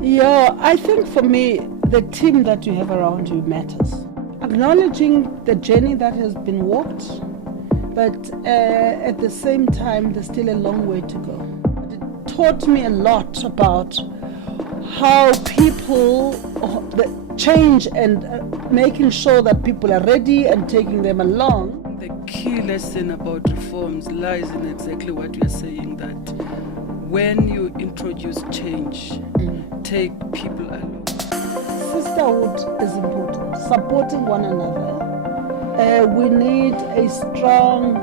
Yeah, I think for me, the team that you have around you matters. Acknowledging the journey that has been walked, but at the same time, there's still a long way to go. It taught me a lot about how people change and making sure that people are ready and taking them along. The key lesson about reforms lies in exactly what you are saying, that when you introduce change, take people along. Sisterhood is important, supporting one another. We need a strong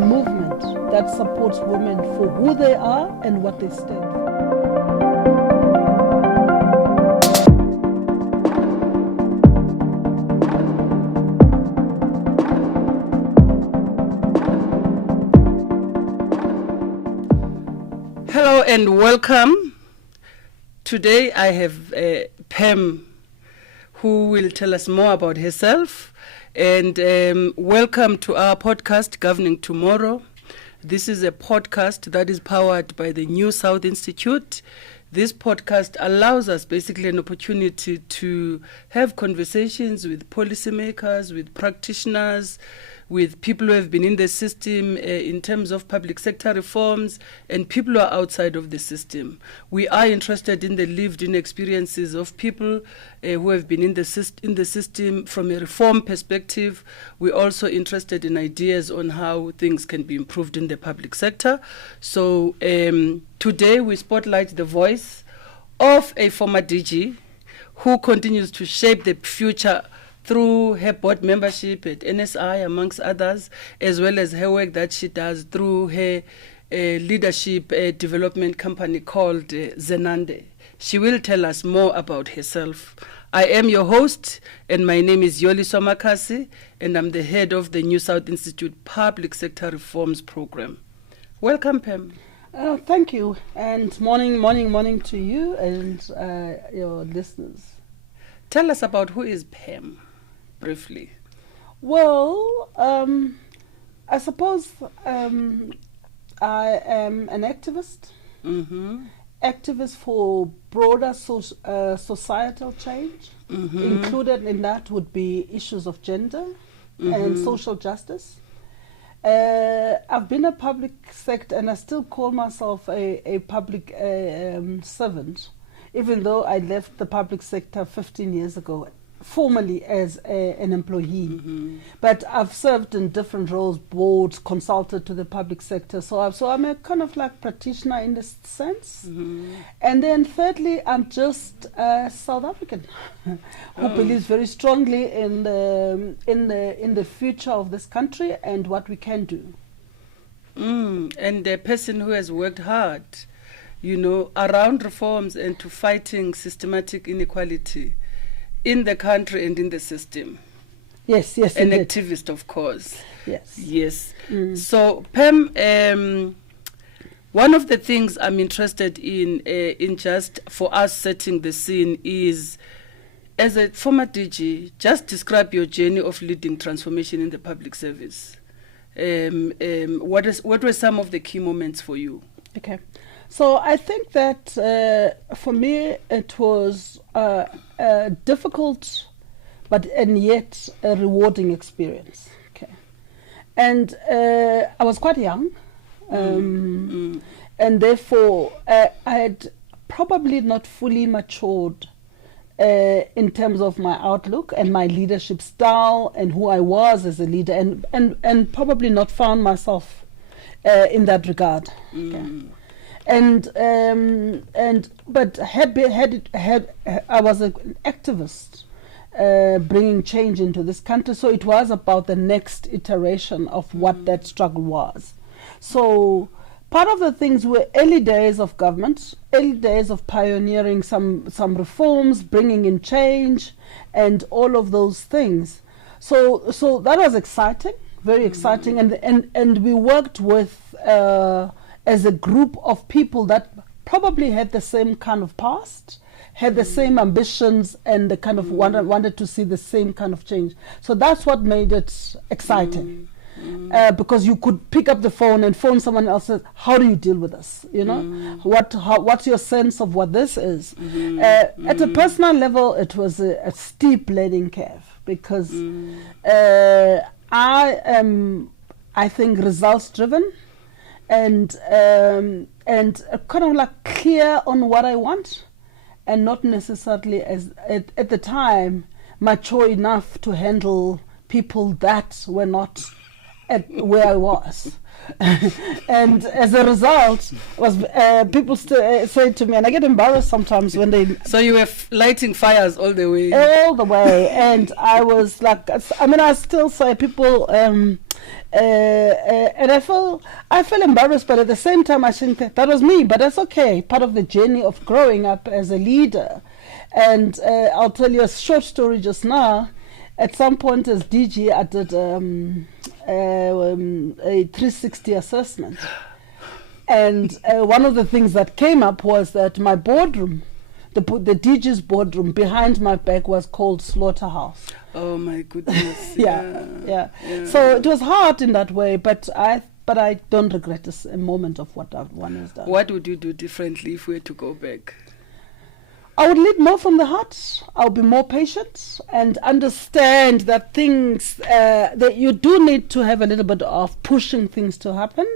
movement that supports women for who they are and what they stand for. Hello and welcome. Today I have Pam, who will tell us more about herself. And welcome to our podcast, Governing Tomorrow. This is a podcast that is powered by the New South Institute. This podcast allows us basically an opportunity to have conversations with policymakers, with practitioners, with people who have been in the system in terms of public sector reforms, and people who are outside of the system. We are interested in the lived-in experiences of people who have been in the system from a reform perspective. We're also interested in ideas on how things can be improved in the public sector. So today we spotlight the voice of a former DG who continues to shape the future through her board membership at NSI, amongst others, as well as her work that she does through her leadership development company called Zenande. She will tell us more about herself. I am your host, and my name is Yoli Somakasi, and I'm the head of the New South Institute Public Sector Reforms Program. Welcome, Pam. Thank you, and morning to you and your listeners. Tell us about who is Pam, briefly. Well, I suppose I am an activist. Activist for broader societal change. Included in that would be issues of gender and social justice. I've been a public sector, and I still call myself a public servant, even though I left the public sector 15 years ago, formally as an employee. But I've served in different roles, boards, consulted to the public sector. So I'm a kind of like practitioner in this sense. And then thirdly, I'm just a South African who believes very strongly in the future of this country and what we can do. And a person who has worked hard, around reforms and to fighting systematic inequality in the country and in the system. Yes, An indeed. activist, of course. Yes. So, Pam, one of the things I'm interested in just for us setting the scene is, as a former DG, just describe your journey of leading transformation in the public service. What were some of the key moments for you? Okay. So I think that for me it was a difficult and yet a rewarding experience. Okay. And I was quite young, and therefore I had probably not fully matured in terms of my outlook and my leadership style and who I was as a leader, and probably not found myself in that regard. Okay. But I was an activist bringing change into this country, so it was about the next iteration of what that struggle was. So part of the things were early days of government, early days of pioneering some reforms, bringing in change, and all of those things. So that was exciting, very exciting, and we worked with. As a group of people that probably had the same kind of past, had the same ambitions, and the kind of wanted to see the same kind of change. So that's what made it exciting. because you could pick up the phone and phone someone else. Says, how do you deal with this? You know, what's your sense of what this is? At a personal level, it was a steep learning curve because I am, I think, results driven and kind of like clear on what I want, and not necessarily as at the time mature enough to handle people that were not at where I was. And as a result, was people say to me, and I get embarrassed sometimes when they. So you were lighting fires all the way. All the way, and I was like, I mean, I still say people, and I feel embarrassed, but at the same time, I think that was me. But that's okay. Part of the journey of growing up as a leader. And I'll tell you a short story just now. At some point as DG, I did a 360 assessment. And one of the things that came up was that my boardroom, the DG's boardroom behind my back was called Slaughterhouse. Oh my goodness. Yeah. So it was hard in that way, but I don't regret a moment of what one has done. What would you do differently if we were to go back? I would lead more from the heart. I'll be more patient and understand that things, that you do need to have a little bit of pushing things to happen.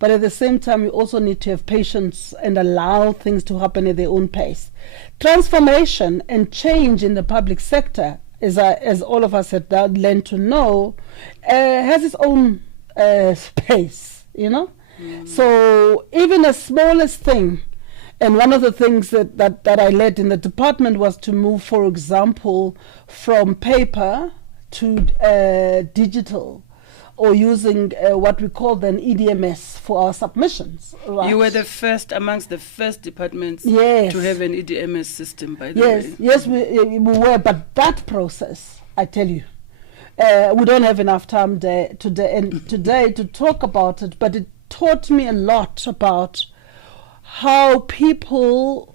But at the same time, you also need to have patience and allow things to happen at their own pace. Transformation and change in the public sector, as all of us have learned to know, has its own pace, you know? So even the smallest thing. And one of the things that I led in the department was to move, for example, from paper to digital, or using what we call then EDMS for our submissions. Right? You were amongst the first departments to have an EDMS system, by the way. Yes, we were, but that process, I tell you, we don't have enough time today to talk about it, but it taught me a lot about how people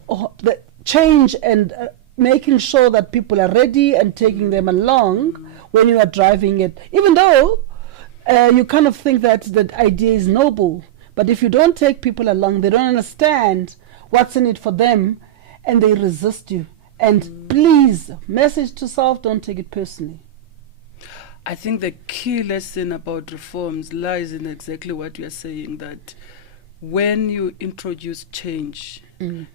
change and making sure that people are ready and taking them along when you are driving it. Even though you kind of think that the idea is noble, but if you don't take people along, they don't understand what's in it for them, and they resist you. And please, message to self, don't take it personally. I think the key lesson about reforms lies in exactly what you are saying, that when you introduce change,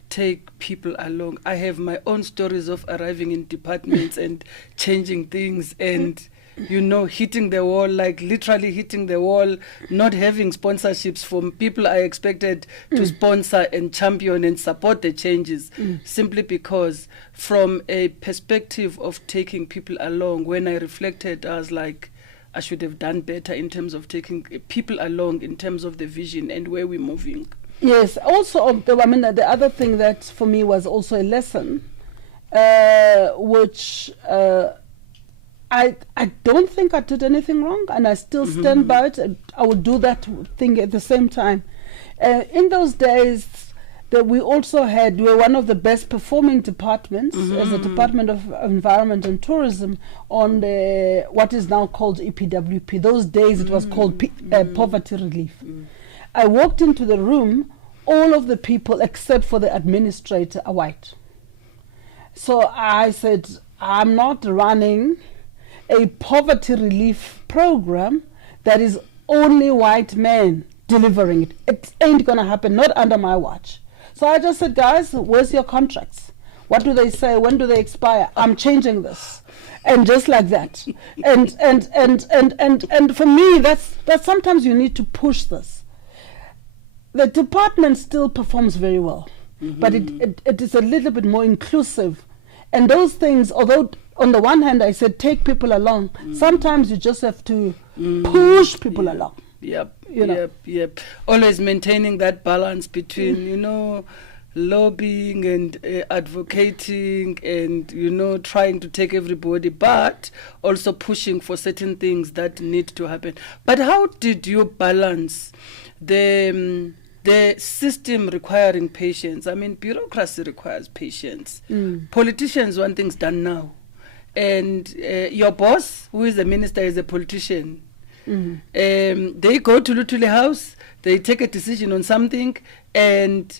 take people along. I have my own stories of arriving in departments and changing things and, hitting the wall, like literally hitting the wall, not having sponsorships from people I expected to sponsor and champion and support the changes, simply because from a perspective of taking people along, when I reflected, I was like, I should have done better in terms of taking people along in terms of the vision and where we're moving. Yes. Also, the other thing that for me was also a lesson, which I don't think I did anything wrong, and I still stand by it. And I would do that thing at the same time. In those days, that we also we were one of the best performing departments as a Department of Environment and Tourism on what is now called EPWP. Those days it was called poverty relief. I walked into the room, all of the people except for the administrator are white. So I said, I'm not running a poverty relief program that is only white men delivering it. It ain't gonna happen, not under my watch. So I just said, guys, where's your contracts? What do they say? When do they expire? I'm changing this. And just like that. And for me, that's sometimes you need to push this. The department still performs very well, but it is a little bit more inclusive. And those things, although on the one hand I said take people along, sometimes you just have to push people along. Yep. Always maintaining that balance between, lobbying and advocating and, trying to take everybody, but also pushing for certain things that need to happen. But how did you balance the system requiring patience? I mean, bureaucracy requires patience. Politicians want things done now. And your boss, who is a minister, is a politician. They go to Lutuli House, they take a decision on something, and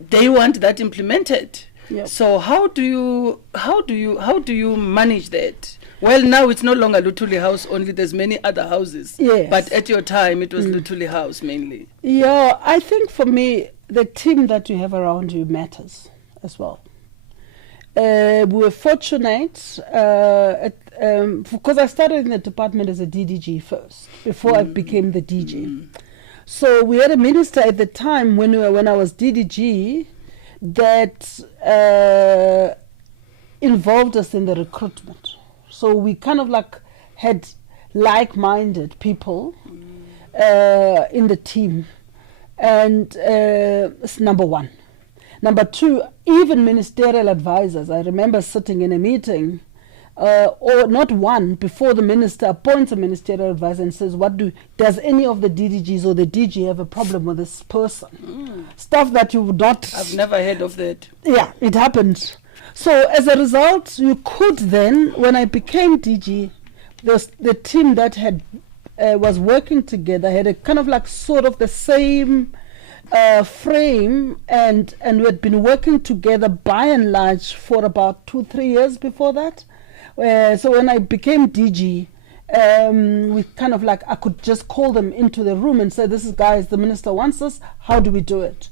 they want that implemented. Yep. So how do you manage that? Well, now it's no longer Lutuli House only. There's many other houses. Yes. But at your time, it was Lutuli House mainly. Yeah, I think for me, the team that you have around you matters as well. We were fortunate because I started in the department as a DDG first, before I became the DG. So we had a minister at the time when I was DDG that involved us in the recruitment. So we kind of like had like-minded people in the team. And it's number one. Number two, even ministerial advisors. I remember sitting in a meeting, or not one, before the minister appoints a ministerial advisor and says, does any of the DDGs or the DG have a problem with this person? Stuff that you would not... I've never heard of that. Yeah, it happened. So as a result, you could then, when I became DG, the team that was working together had a kind of like sort of the same frame, and we had been working together by and large for about 2-3 years before that. So when I became DG, we kind of like, I could just call them into the room and say, this is, guys, the minister wants this, how do we do it?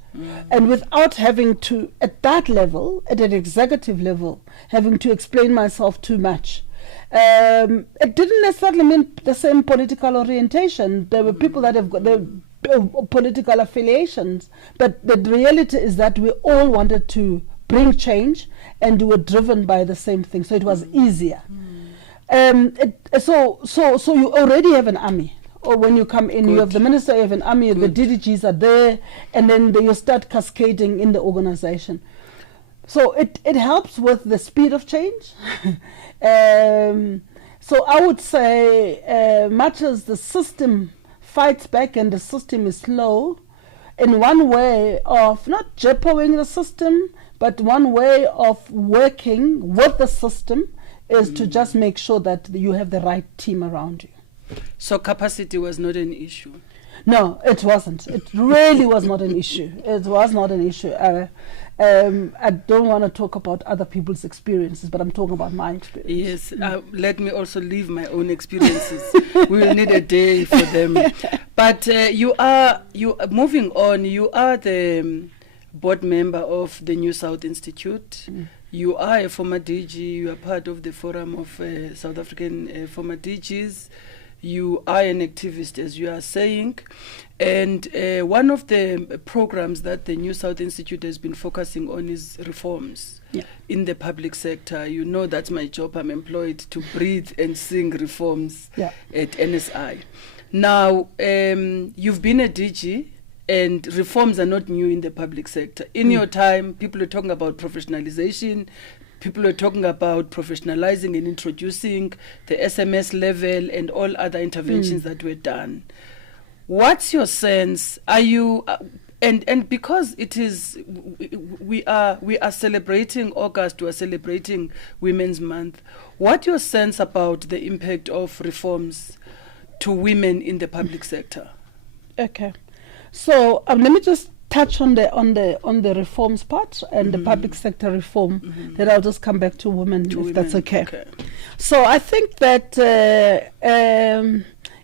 And without having to, at that level, at an executive level, having to explain myself too much. It didn't necessarily mean the same political orientation. There were people that have got their political affiliations, but the reality is that we all wanted to bring change and we were driven by the same thing, so it was easier. So you already have an army. Or when you come in, you have the minister, you have an army, the DDGs are there, and then you start cascading in the organization. So it helps with the speed of change. So I would say, much as the system fights back and the system is slow, in one way of not jeopardizing the system, but one way of working with the system is to just make sure that you have the right team around you. So capacity was not an issue? No, it wasn't. It really was not an issue. It was not an issue. I don't want to talk about other people's experiences, but I'm talking about my experience. Yes, let me also leave my own experiences. We will need a day for them. But you are moving on. You are the board member of the New South Institute. You are a former DG. You are part of the Forum of South African Former DGs. You are an activist, as you are saying. And one of the programs that the New South Institute has been focusing on is reforms in the public sector. You know that's my job. I'm employed to breathe and sing reforms at NSI. Now, you've been a DG, and reforms are not new in the public sector. In your time, people are talking about professionalization. People are talking about professionalizing and introducing the SMS level and all other interventions that were done. What's your sense? Are you and because it is we are celebrating August, we are celebrating Women's Month. What's your sense about the impact of reforms to women in the public sector? Okay, so let me just touch on the reforms part and the public sector reform. Then I'll just come back to women, that's okay. So I think that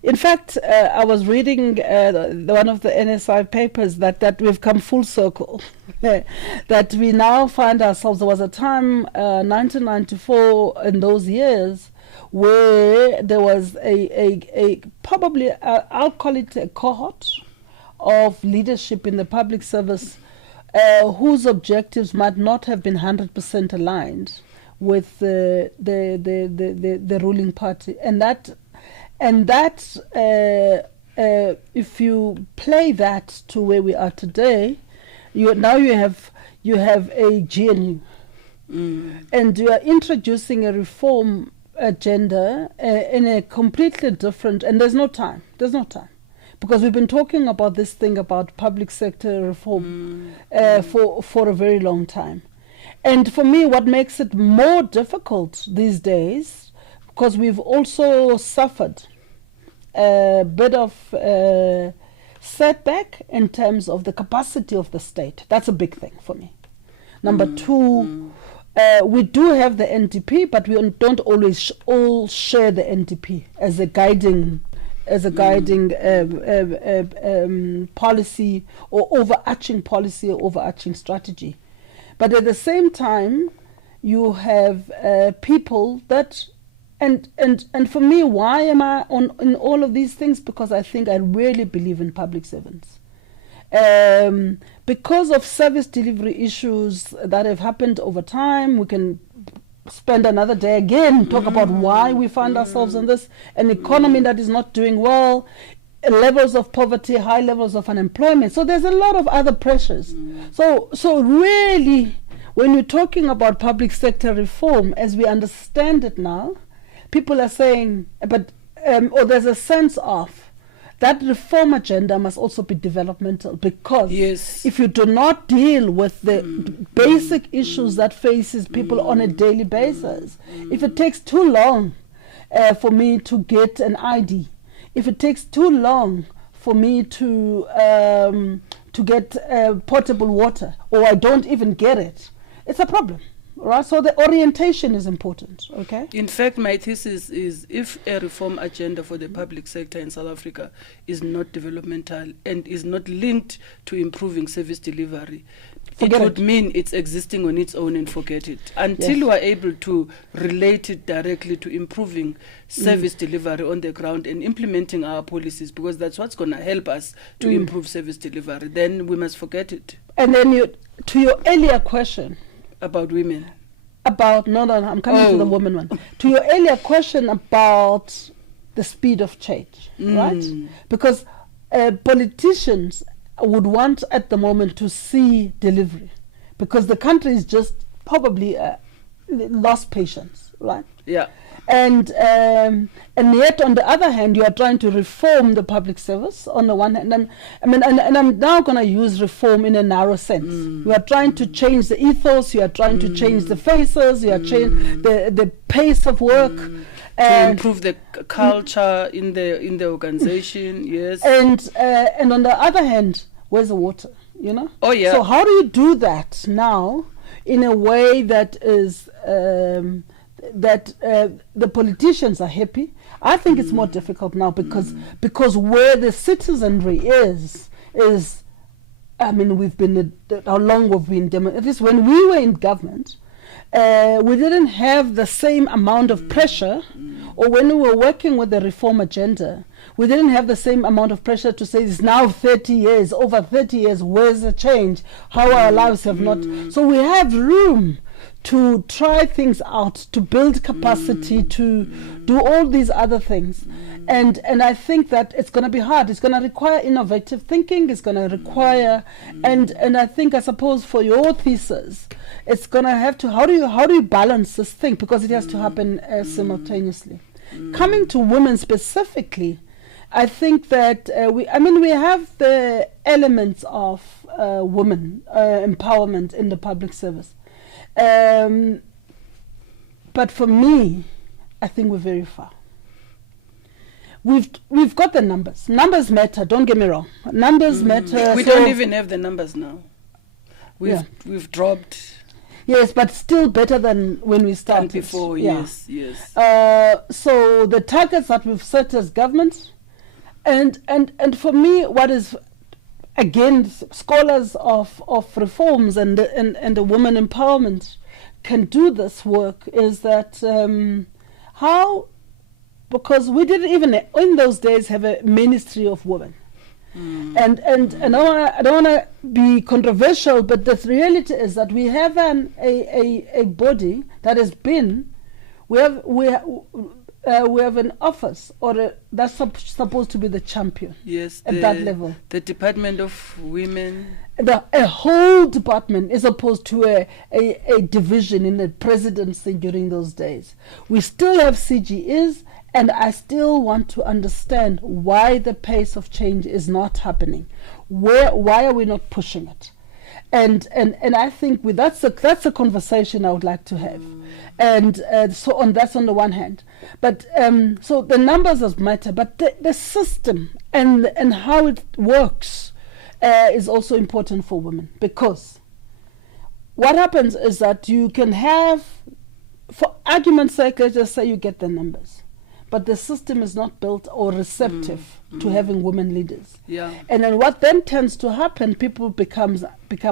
in fact I was reading one of the NSI papers that we've come full circle. That we now find ourselves, there was a time 1994 in those years where there was a probably I'll call it a cohort of leadership in the public service whose objectives might not have been 100% aligned with the ruling party, and that if you play that to where we are today, you have a GNU, and you are introducing a reform agenda in a completely different, and there's no time. Because we've been talking about this thing about public sector reform for a very long time. And for me, what makes it more difficult these days, because we've also suffered a bit of setback in terms of the capacity of the state. That's a big thing for me. Number two, we do have the NDP, but we don't always all share the NDP as a guiding policy or overarching policy or overarching strategy. But at the same time, you have people that, and for me, why am I in all of these things? Because I think I really believe in public servants. Because of service delivery issues that have happened over time, we can spend another day again, talk about why we find ourselves in this, an economy that is not doing well, levels of poverty, high levels of unemployment. So there's a lot of other pressures. So really, when you're talking about public sector reform, as we understand it now, people are saying, or there's a sense of, that reform agenda must also be developmental, because if you do not deal with the basic issues that faces people on a daily basis, if it takes too long for me to get an ID, if it takes too long for me to get potable water, or I don't even get it, it's a problem. Right, so the orientation is important, okay? In fact, my thesis is, if a reform agenda for the public sector in South Africa is not developmental and is not linked to improving service delivery, it would mean it's existing on its own and forget it. Until we are able to relate it directly to improving service delivery on the ground and implementing our policies, because that's what's going to help us to improve service delivery, then we must forget it. And then to your earlier question, about women. I'm coming to the woman one. To your earlier question about the speed of change, right? Because politicians would want at the moment to see delivery, because the country is just probably lost patience, right? Yeah. And yet, on the other hand, you are trying to reform the public service on the one hand. And I'm now going to use reform in a narrow sense. You are trying to change the ethos, you are trying to change the faces, you are changing the pace of work. To improve the culture in the organization, yes. And on the other hand, where's the water, you know? Oh, yeah. So how do you do that now in a way that is... that the politicians are happy? I think it's more difficult now because where the citizenry is I mean, we've been how long we've been at least when we were in government, we didn't have the same amount of pressure, or when we were working with the reform agenda, we didn't have the same amount of pressure to say it's now 30 years, over 30 years, where's the change, how our lives have not. So we have room to try things out, to build capacity, to do all these other things. And I think that it's going to be hard. It's going to require innovative thinking. It's going to require, and I think, I suppose, for your thesis, it's going to have to, how do you balance this thing? Because it has to happen simultaneously. Coming to women specifically, I think that we have the elements of women empowerment in the public service. But for me, I think we're very far. We've got the numbers. Numbers matter, don't get me wrong. Numbers matter. We don't even have the numbers now. We've dropped. Yes, but still better than when we started. Before, yes. So the targets that we've set as government, and for me, what is, again, scholars of reforms and the women empowerment can do this work, is that how, because we didn't even in those days have a ministry of women. And I don't want to be controversial, but the reality is that we have a body that has been, we have an office that's supposed to be the champion. Yes, at that level. The Department of Women. A whole department is opposed to a division in the presidency during those days. We still have CGEs, and I still want to understand why the pace of change is not happening. Why are we not pushing it? And I think that's a conversation I would like to have. And that's on the one hand. But so the numbers does matter, but the system and how it works is also important for women, because what happens is that you can have, for argument's sake, let's just say you get the numbers, but the system is not built or receptive to having women leaders. Yeah. And then what then tends to happen, people become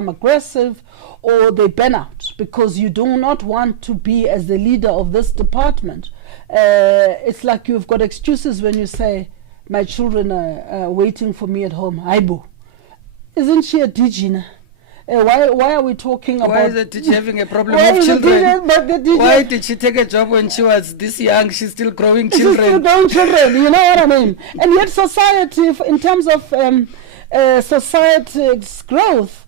aggressive, or they burn out because you do not want to be as the leader of this department. It's like you've got excuses when you say, my children are waiting for me at home. Aibu. Isn't she a DG? Why are we talking about... Why is the teacher having a problem with children? Why did she take a job when she was this young? She's still growing children. She's still growing children, you know what I mean? And yet society, in terms of society's growth,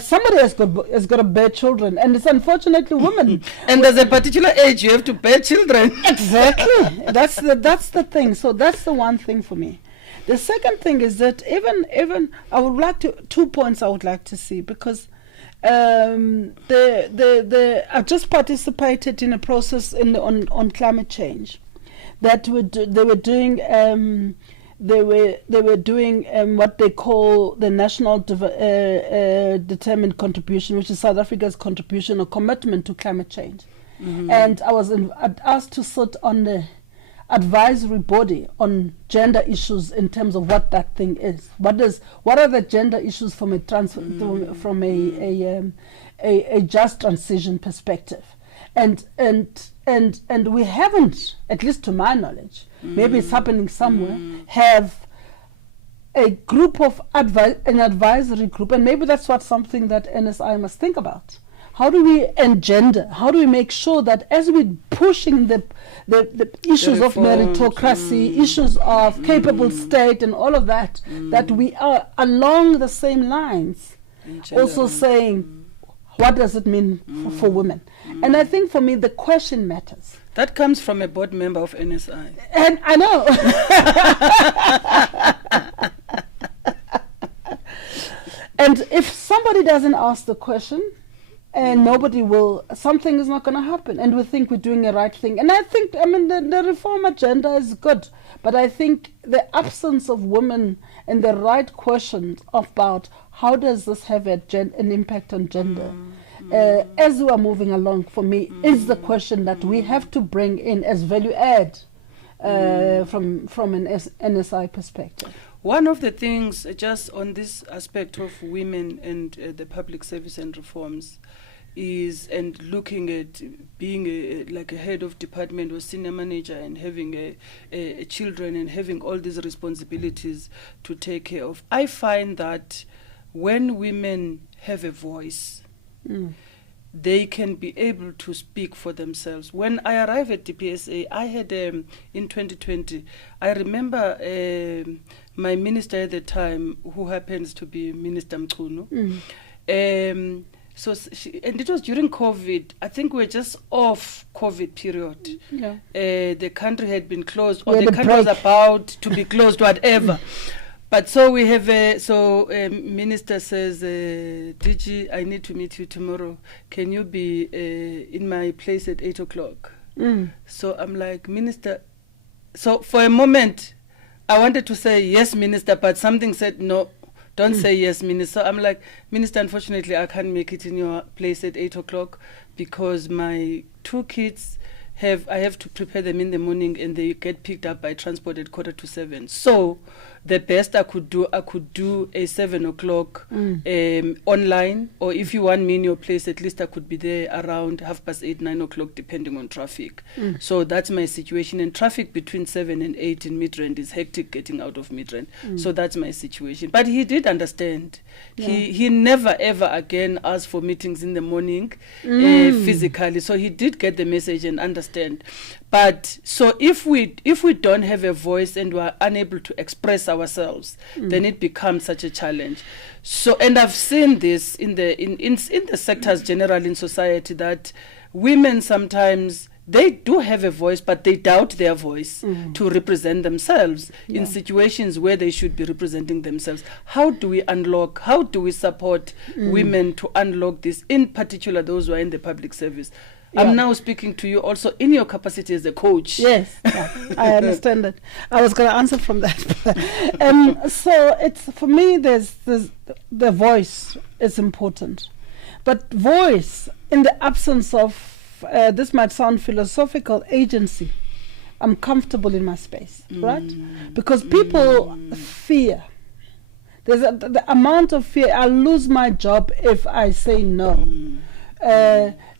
somebody has got to bear children, and it's unfortunately women. And there's a particular age you have to bear children. Exactly. That's the thing. So that's the one thing for me. The second thing is that even I would like to 2 points I would like to see, because I've just participated in a process on climate change that they were doing what they call the national determined contribution, which is South Africa's contribution or commitment to climate change. And I'd asked to sit on the advisory body on gender issues in terms of what that thing is. What are the gender issues from a just transition perspective? And we haven't, at least to my knowledge, maybe it's happening somewhere, have a group of an advisory group, and maybe that's something that NSI must think about. How do we engender? How do we make sure that as we're pushing the issues of meritocracy, issues of capable state and all of that, that we are along the same lines, also saying, what does it mean for women? And I think for me, the question matters. That comes from a board member of NSI. And I know. And if somebody doesn't ask the question, and nobody will, something is not going to happen, and we think we're doing the right thing. And I think, the reform agenda is good, but I think the absence of women and the right questions about how does this have an impact on gender as we are moving along, for me, is the question that we have to bring in as value add from an NSI perspective. One of the things, just on this aspect of women and the public service and reforms, is, and looking at being like a head of department or senior manager and having children and having all these responsibilities to take care of. I find that when women have a voice, they can be able to speak for themselves. When I arrived at DPSA, I had, in 2020, I remember my minister at the time, who happens to be Minister Mchunu. And it was during COVID. I think we were just off COVID period. Yeah. The country had been closed, or the country was about to be closed, whatever. But so we have minister says, DG, I need to meet you tomorrow. Can you be in my place at 8 o'clock? So I'm like, Minister. So for a moment, I wanted to say, yes, Minister, but something said, no, don't say yes, Minister. So I'm like, Minister, unfortunately, I can't make it in your place at 8 o'clock because my 2 kids I have to prepare them in the morning, and they get picked up by transport at 6:45. So the best I could do a 7 o'clock online, or if you want me in your place, at least I could be there around 8:30, 9 o'clock, depending on traffic. So that's my situation. And traffic between 7 and 8 in Midrand is hectic getting out of Midrand. So that's my situation. But he did understand. Yeah. He never ever again asked for meetings in the morning physically. So he did get the message and understand. But so if we don't have a voice and we are unable to express ourselves, then it becomes such a challenge. So, and I've seen this in the sectors generally in society, that women sometimes, they do have a voice, but they doubt their voice to represent themselves in situations where they should be representing themselves. How do we unlock, how do we support women to unlock this, in particular those who are in the public service? I'm now speaking to you also in your capacity as a coach. Yes, I understand that. I was going to answer from that. So it's, for me, there's the voice is important. But voice, in the absence of, this might sound philosophical, agency, I'm comfortable in my space, right? Because people fear. There's the amount of fear. I'll lose my job if I say no.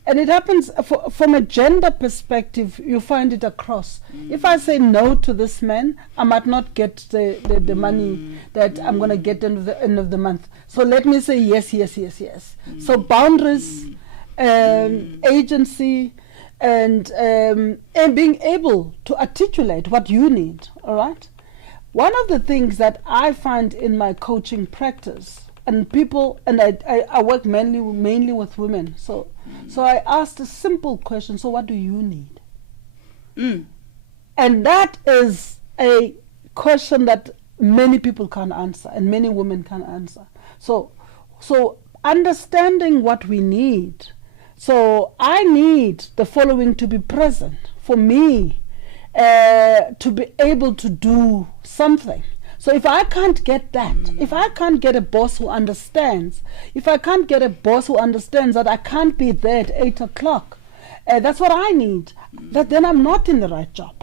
And it happens from a gender perspective. You find it across. If I say no to this man, I might not get the money that I'm going to get at the end of the month. So let me say yes, yes, yes, yes. So boundaries, agency, and being able to articulate what you need. All right. One of the things that I find in my coaching practice, and people, and I work mainly with women. So I asked a simple question. So what do you need? And that is a question that many people can't answer, and many women can't answer. So understanding what we need. So I need the following to be present for me, to be able to do something. So if I can't get that, if I can't get a boss who understands, if I can't get a boss who understands that I can't be there at 8 o'clock, that's what I need, that then I'm not in the right job.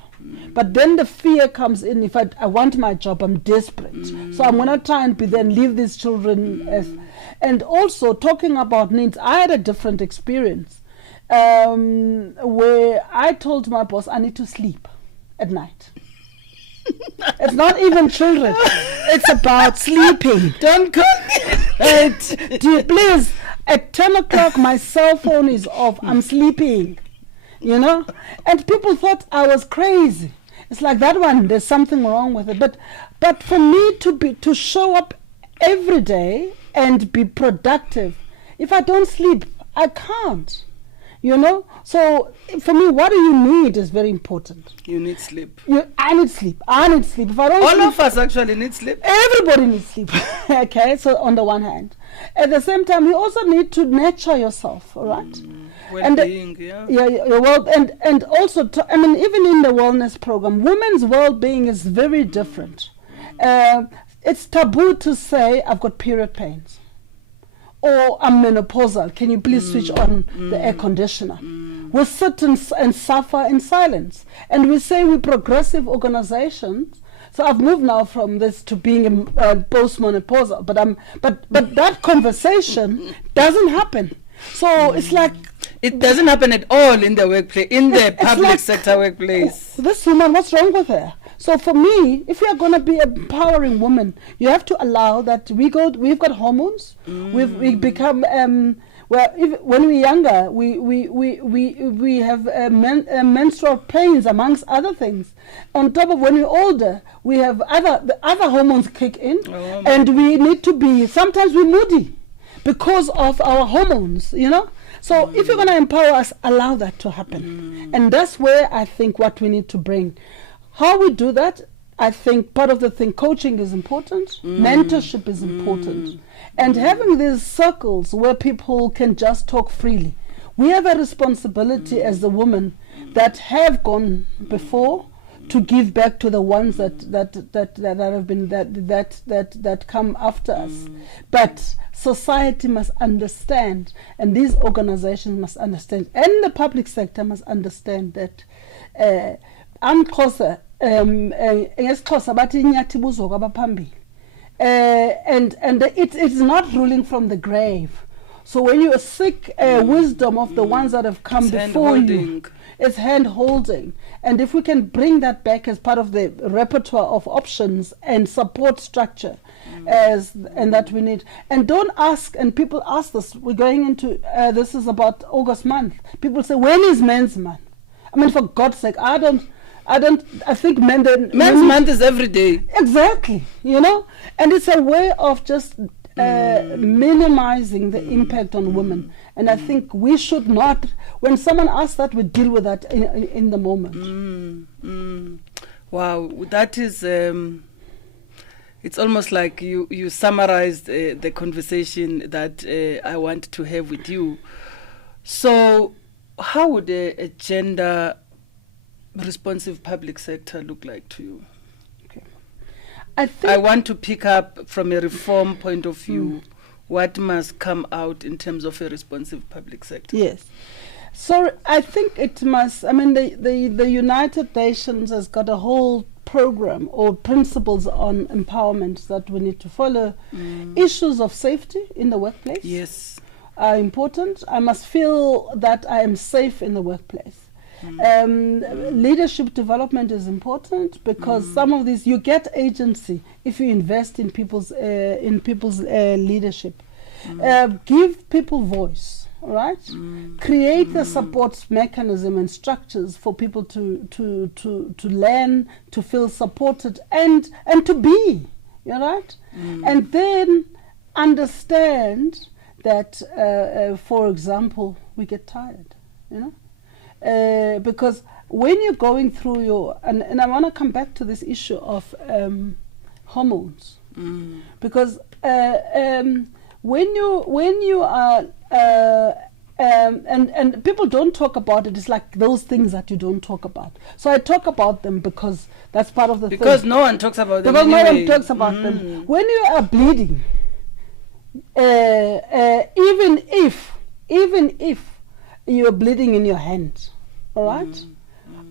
But then the fear comes in. If I want my job, I'm desperate. So I'm going to try and be there and leave these children. And also talking about needs, I had a different experience where I told my boss I need to sleep at night. It's not even children. It's about sleeping. Don't call me. Please, at 10 o'clock, my cell phone is off. I'm sleeping. You know? And people thought I was crazy. It's like that one, there's something wrong with it. But for me to show up every day and be productive, if I don't sleep, I can't. You know, so for me, what do you need is very important. You need sleep. I need sleep. I need sleep. If I don't all sleep, of us actually need sleep. Everybody needs sleep. Okay, so on the one hand, at the same time, you also need to nurture yourself. All right. Well-being, and also, I mean, even in the wellness program, women's well-being is very different. It's taboo to say I've got period pains, or I'm menopausal, can you please switch on the air conditioner? We sit and suffer in silence. And we say we're progressive organizations. So I've moved now from this to being a post-menopausal. But that conversation doesn't happen. So it's like... It doesn't happen at all in the workplace, in the public sector workplace. This woman, what's wrong with her? So for me, if you are going to be empowering women, you have to allow that we've got hormones. We become when we're younger, we have menstrual pains, amongst other things. On top of when we're older, we have the other hormones kick in, and we need to be. Sometimes we're moody because of our hormones, you know. So if you're going to empower us, allow that to happen, and that's where I think what we need to bring. How we do that, I think part of the thing, coaching is important, mentorship is important, and having these circles where people can just talk freely. We have a responsibility as the women that have gone before to give back to the ones that have been that come after us. But society must understand, and these organizations must understand, and the public sector must understand that Xhosa ngesixhosa bathi inyathi buzo kwabaphambili, and it's not ruling from the grave. So when you seek wisdom of the ones that have come before you, it's hand holding. And if we can bring that back as part of the repertoire of options and support structure, and that we need. And don't ask, and people ask this, we're going into, this is about August month. People say, when is Men's Month? I mean, for God's sake, I think Men's Month is every day. Exactly, you know? And it's a way of just minimizing the impact on women. And I think we should not, when someone asks that, we deal with that in the moment. Wow, that is, it's almost like you summarized the conversation that I want to have with you. So how would a gender responsive public sector look like to you? I want to pick up from a reform point of view what must come out in terms of a responsive public sector. Yes. So I think it must, I mean, the United Nations has got a whole program or principles on empowerment that we need to follow. Issues of safety in the workplace, yes, are important. I must feel that I am safe in the workplace. Leadership development is important because some of these, you get agency if you invest in people's leadership. Give people voice, right? Create the support mechanism and structures for people to learn, to feel supported and to be, right? And then understand that, for example, we get tired, because when you're going through your, and I want to come back to this issue of hormones, because when you are and people don't talk about it, it's like those things that you don't talk about. So I talk about them because that's part of the thing. Because no one talks about them. Because anyway. No one talks about them. When you are bleeding, even if you're bleeding in your hand, all right?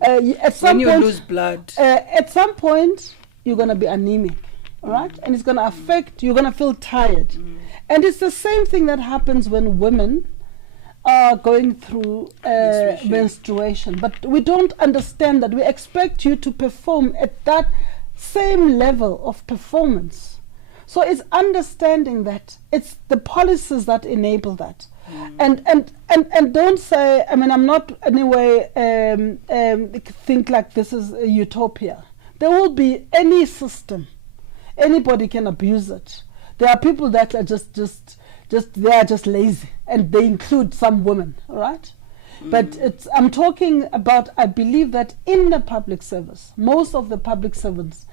At some when point, you lose blood, at some point you're going to be anemic, all right? And it's going to affect, you're going to feel tired. And it's the same thing that happens when women are going through menstruation. But we don't understand that. We expect you to perform at that same level of performance. So it's understanding that it's the policies that enable that. And don't say, I mean, I'm not anyway think like this is a utopia. There will be any system. Anybody can abuse it. There are people that are just they are just lazy, and they include some women, all right? But I'm talking about, I believe that in the public service, most of the public servants,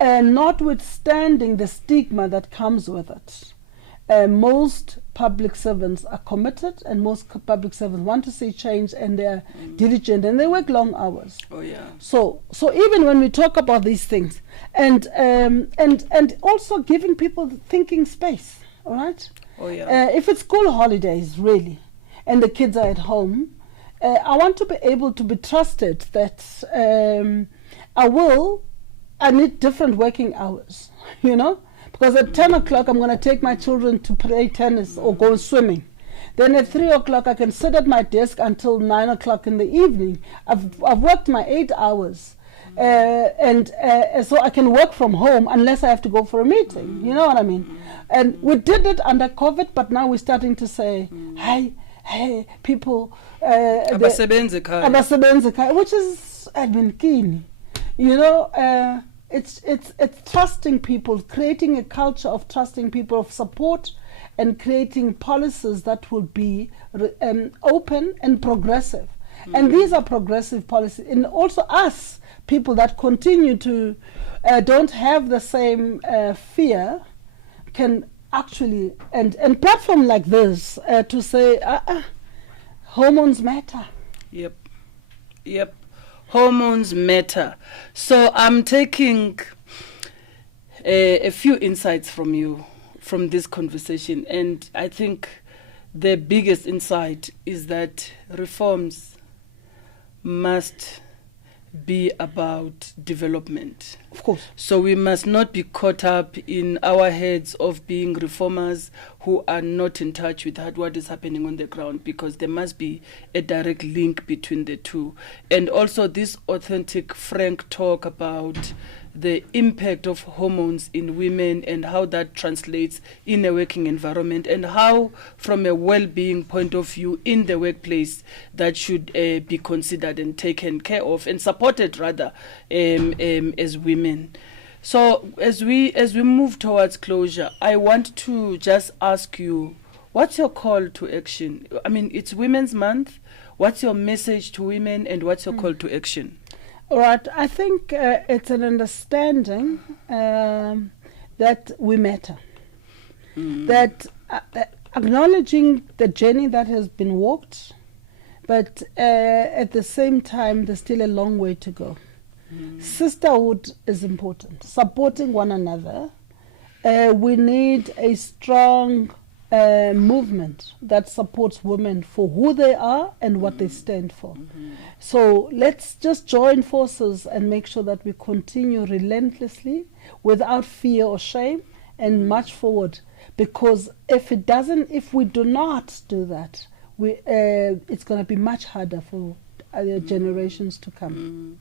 notwithstanding the stigma that comes with it, most public servants are committed, and most public servants want to see change, and they're diligent, and they work long hours. Oh yeah. So even when we talk about these things, and also giving people thinking space, all right? Oh yeah. If it's school holidays, really, and the kids are at home, I want to be able to be trusted that I need different working hours, because at 10 o'clock I'm going to take my children to play tennis or go swimming. Then at 3 o'clock I can sit at my desk until 9 o'clock in the evening. I've worked my 8 hours. And so I can work from home unless I have to go for a meeting. You know what I mean? And we did it under COVID, but now we're starting to say, hey, people, abasebenzi ekhaya, which is keen. It's trusting people, creating a culture of trusting people, of support, and creating policies that will be open and progressive. And these are progressive policies. And also us, people that continue to don't have the same fear, can actually, and platform like this to say, hormones matter. Yep. Hormones matter. So I'm taking a few insights from you from this conversation, and I think the biggest insight is that reforms must be about development. Of course. So we must not be caught up in our heads of being reformers who are not in touch with what is happening on the ground, because there must be a direct link between the two. And also this authentic, frank talk about the impact of hormones in women and how that translates in a working environment, and how from a well-being point of view in the workplace that should be considered and taken care of and supported rather as women. So as we move towards closure, I want to just ask you, what's your call to action? I mean, it's Women's Month. What's your message to women, and what's your call to action? All right. I think it's an understanding that we matter. That acknowledging the journey that has been walked, but at the same time, there's still a long way to go. Sisterhood is important. Supporting one another. We need a strong movement that supports women for who they are and what they stand for. So let's just join forces and make sure that we continue relentlessly without fear or shame and march forward. Because if we do not do that, it's going to be much harder for generations to come.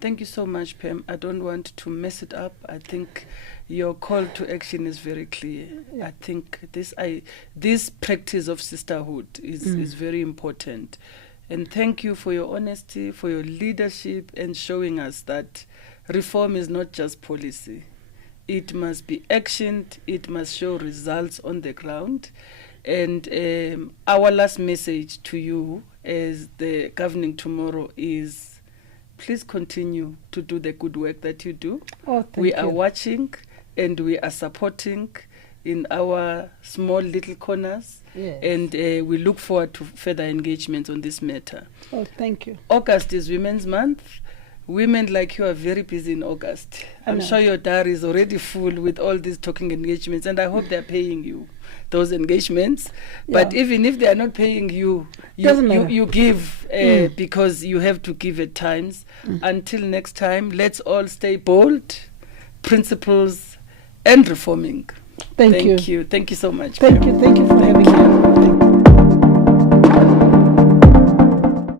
Thank you so much, Pam. I don't want to mess it up. I think your call to action is very clear. Yeah. I think this practice of sisterhood is very important. And thank you for your honesty, for your leadership, and showing us that reform is not just policy. It must be actioned. It must show results on the ground. And our last message to you as the governing tomorrow is, please continue to do the good work that you do. Oh, thank we you. are watching and we are supporting in our small little corners. Yes. And we look forward to further engagements on this matter. Oh, thank you. August is Women's Month. Women like you are very busy in August. I'm sure your diary is already full with all these talking engagements, and I hope they're paying you those engagements. Yeah. But even if they are not paying you, you give because you have to give at times. Until next time, let's all stay bold, principles, and reforming. Thank you. Thank you so much. Thank you for having me.